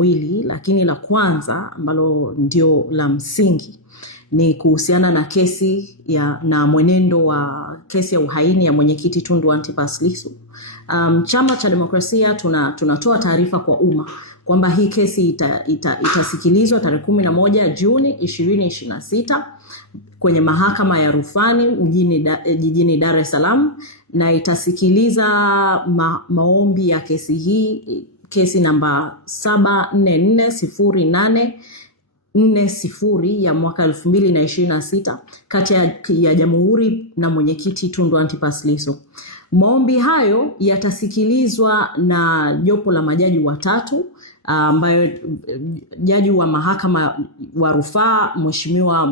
wili, lakini la kwanza ambalo ndio la msingi ni kuhusiana na kesi na mwenendo wa kesi ya uhaini ya mwenyekiti Tundu Antipas Lissu. Chama cha Demokrasia tunatoa taarifa kwa umma kwamba hii kesi itasikilizwa tarehe 11 Juni 2026 kwenye mahakama ya rufani jijini Dar es Salaam, na itasikiliza maombi ya kesi hii, kesi namba 7440840 ya mwaka 2026 kati ya Jamhuri na mwenyekiti Tundu Antipas Lissu. Maombi hayo yatasikilizwa na jopo la majaji watatu, ambayo jaji wa mahakama wa rufaa Mheshimiwa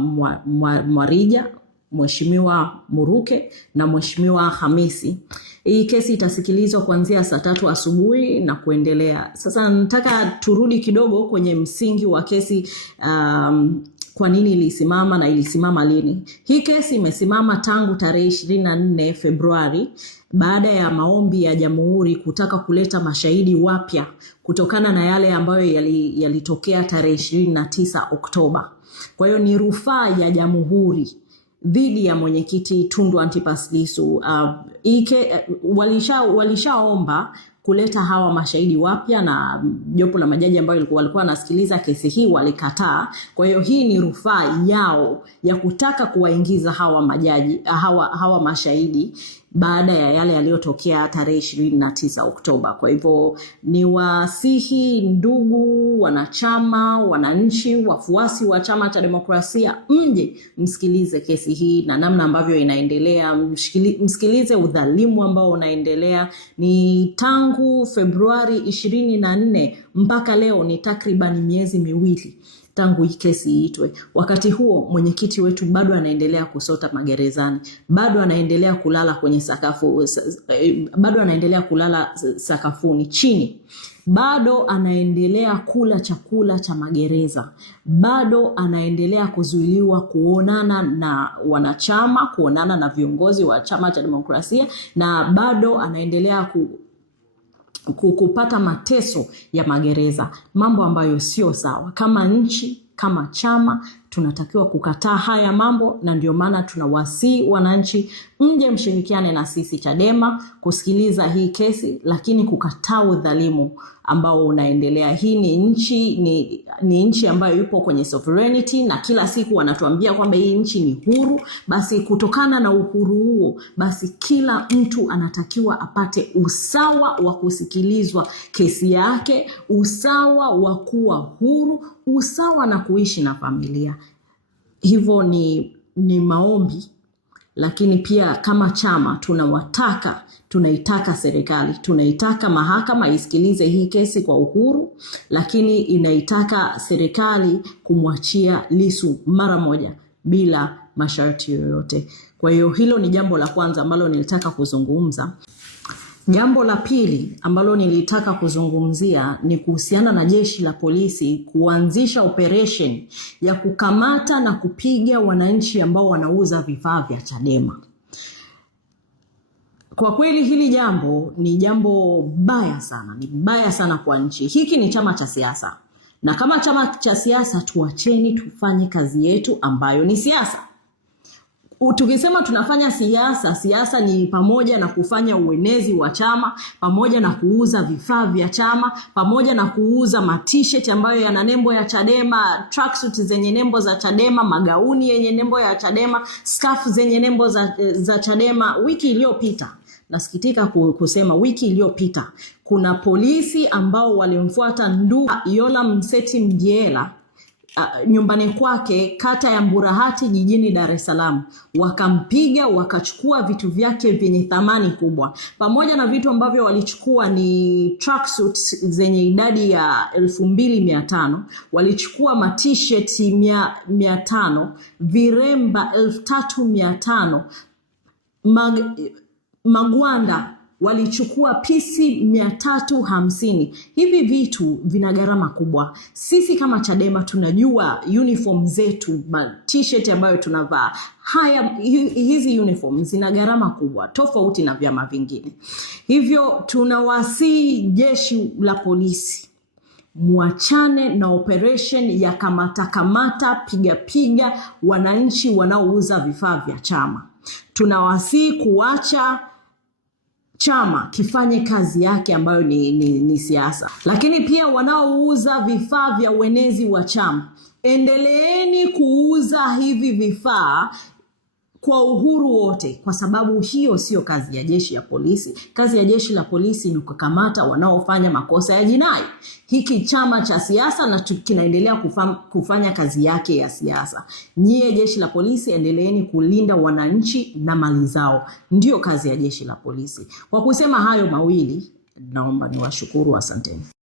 Mwarija, Mheshimiwa Muruke na Mheshimiwa Hamisi. Hii kesi itasikilizwa kuanzia saa 3 asubuhi na kuendelea. Sasa nataka turudi kidogo kwenye msingi wa kesi, kwa nini ilisimama na ilisimama lini. Hii kesi imesimama tangu tarehe 24 Februari baada ya maombi ya Jamhuri kutaka kuleta mashahidi wapya kutokana na yale ambayo yalitokea tarehe 29 Oktoba. Kwa hiyo ni rufaa ya Jamhuri dhidi ya mwenyekiti Tundu Antipas Lissu. Walishaomba kuleta hawa mashahidi wapya na jopo la majaji ambao walikuwa wanasikiliza kesi hii walikataa. Kwa hiyo hii ni rufaa yao ya kutaka kuwaingiza hawa mashahidi baada ya yale yaliyotokea tarehe 29 Oktoba. Kwa hivyo ni wasihi ndugu wanachama, wananchi, wafuasi wa Chama cha Demokrasia, mje msikilize kesi hii na namna ambavyo inaendelea. Msikilize udhalimu ambao unaendelea. Ni tangu Februari 24 mpaka leo ni takriban miezi miwili tangu hii kesi iitwe. Wakati huo mwenyekiti wetu bado anaendelea kusota magerezani, bado anaendelea kulala kwenye sakafuni chini, bado anaendelea kula chakula cha magereza, bado anaendelea kuzuiliwa kuonana na wanachama, kuonana na viongozi wa Chama cha Demokrasia, na bado anaendelea kupata mateso ya magereza, mambo ambayo sio sawa. Kama nchi, kama chama, tunatakiwa kukataa haya mambo, na ndio maana tunawasihi wananchi mje mshirikiane na sisi Chadema kusikiliza hii kesi, lakini kukataa udhalimu ambao unaendelea. Hii ni nchi ambayo yupo kwenye sovereignty, na kila siku wanatuambia kwamba hii nchi ni huru. Basi kutokana na uhuru huo, basi kila mtu anatakiwa apate usawa wa kusikilizwa kesi yake, usawa wa kuwa huru, usawa na kuishi na familia. Hivyo ni maombi, lakini pia kama chama tunaitaka serikali, tunaitaka mahakama isikilize hii kesi kwa uhuru, lakini inaitaka serikali kumwachia Lissu mara moja bila masharti yoyote. Kwa hiyo hilo ni jambo la kwanza ambalo nilitaka kuzungumza. Jambo la pili ambalo nilitaka kuzungumzia ni kuhusiana na jeshi la polisi kuanzisha operation ya kukamata na kupiga wananchi ambao wanauza vifaa vya Chadema. Kwa kweli hili jambo ni jambo baya sana, ni baya sana kwa nchi. Hiki ni chama cha siasa, na kama chama cha siasa tuacheni tufanye kazi yetu ambayo ni siasa. Tukisema tunafanya siasa ni pamoja na kufanya uenezi wa chama, pamoja na kuuza vifaa vya chama, pamoja na kuuza t-shirt ambayo yana nembo ya Chadema, tracksuit zenye nembo za Chadema, magauni yenye nembo ya Chadema, scarf zenye nembo za Chadema. Wiki iliyopita, nasikitika kusema, wiki iliyopita kuna polisi ambao walimfuata ndugu Yola Mseti Mjela nyumbani kwake kata ya Mburahati jijini Dar es Salaam, wakampiga, wakachukua vitu vyake vyenye thamani kubwa. Pamoja na vitu ambavyo walichukua ni tracksuits zenye idadi ya 2500, walichukua t-shirt 500, viremba 3500, magwanda walichukua pisi 350. Hivi vitu vina gharama kubwa. Sisi kama Chadema tunajua uniform zetu, t-shirt ambayo tunavaa, hizi uniform zina gharama kubwa tofauti na vyama vingine. Hivyo tunawasihi jeshi la polisi, Muachane na operation ya kamata piga wananchi wanaouza vifaa vya chama. Tunawasihi kuacha chama kifanye kazi yake ambayo ni siasa. Lakini pia wanaouza vifaa vya uenezi wa chama, endeleeni kuuza hivi vifaa kwa uhuru wote, kwa sababu hiyo sio kazi ya jeshi ya polisi. Kazi ya jeshi la polisi ni kukamata wanaofanya makosa ya jinai. Hiki chama cha siasa na kinaendelea kufanya kazi yake ya siasa. Nyie jeshi la polisi, endeleeni kulinda wananchi na mali zao. Ndio kazi ya jeshi la polisi. Kwa kusema hayo mawili, naomba niwashukuru. Asanteni.